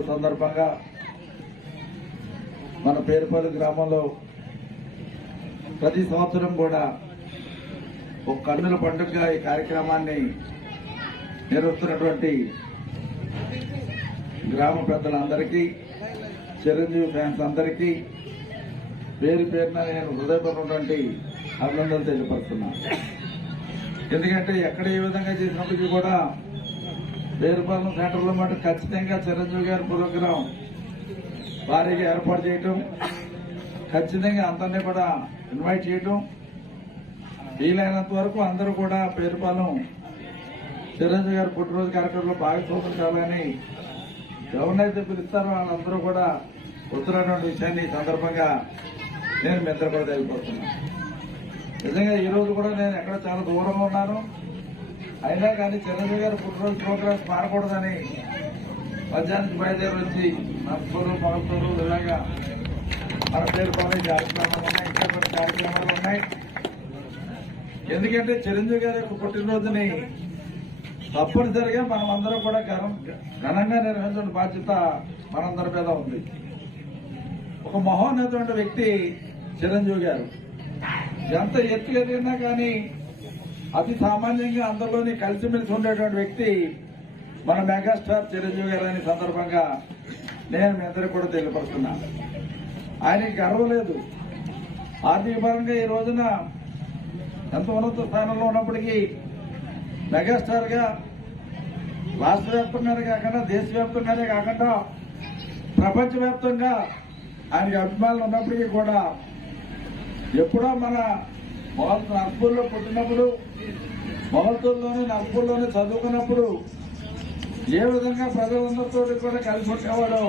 పుట్టినరోజు సందర్భంగా మన పేరుపల్లి గ్రామంలో ప్రతి సంవత్సరం కూడా ఒక కన్నుల పండుగగా ఈ కార్యక్రమాన్ని నిర్వహిస్తున్నటువంటి గ్రామ పెద్దలందరికీ చిరంజీవి ఫ్యాన్స్ అందరికీ పేరు పేరున నేను హృదయపడినటువంటి అభినందనలు తెలియపరుస్తున్నాను. ఎందుకంటే ఎక్కడ ఏ విధంగా చేసినప్పటికీ కూడా పేరుపాలెం సెంటర్లో మటు ఖచ్చితంగా చిరంజీవి గారి ప్రోగ్రాం భారీగా ఏర్పాటు చేయటం ఖచ్చితంగా అందరినీ కూడా ఇన్వైట్ చేయటం. వీలైనంత వరకు అందరూ కూడా పేరుపాలెం చిరంజీవి గారి పుట్టినరోజు కార్యక్రమంలో భాగస్వామ్యం కావాలని ఎవరినైతే పిలుస్తారో వాళ్ళందరూ కూడా వస్తున్నటువంటి విషయాన్ని సందర్భంగా నేను మీ కూడా తెలియపడుతున్నాను నిజంగా ఈ రోజు కూడా నేను ఎక్కడ చాలా దూరంగా ఉన్నాను. అయినా కానీ చిరంజీవి గారు పుట్టినరోజు ప్రోగ్రామ్స్ మారకూడదని మధ్యాహ్నం బయలుదేరి వచ్చి నర్సూరు మగసూరు ఇలాగా మన పేరు పని కార్యక్రమాలు ఉన్నాయి ఇంకా కొన్ని కార్యక్రమాలు ఉన్నాయి. ఎందుకంటే చిరంజీవి గారి యొక్క పుట్టినరోజుని తప్పనిసరిగా మనమందరం కూడా ఘనం ఘనంగా నిర్వహించిన బాధ్యత మనందరి మీద ఉంది. ఒక మహోన్నతమైన వ్యక్తి చిరంజీవి గారు. ఎంత ఎత్తు ఎదిగినా కానీ అతి సామాన్యంగా అందరిలోని కలిసిమెలిసి ఉండేటువంటి వ్యక్తి మన మెగాస్టార్ చిరంజీవి గారు అనే సందర్భంగా నేను మీ అందరికి కూడా తెలియపరుస్తున్నా. ఆయనకి గర్వం లేదు. ఆర్థిక పరంగా ఈ రోజున ఎంత ఉన్నత స్థానంలో ఉన్నప్పటికీ మెగాస్టార్గా రాష్ట్ర వ్యాప్తంగానే కాకుండా దేశవ్యాప్తంగానే కాకుండా ప్రపంచవ్యాప్తంగా ఆయనకి అభిమానులు ఉన్నప్పటికీ కూడా ఎప్పుడో మన వాళ్ళు నాగ్పూర్లో పుట్టినప్పుడు మొహత్తూరులోనే నాగ్పూర్లోనే చదువుకున్నప్పుడు ఏ విధంగా ప్రజలందరితో కూడా కలిసి ఉండేవాడు.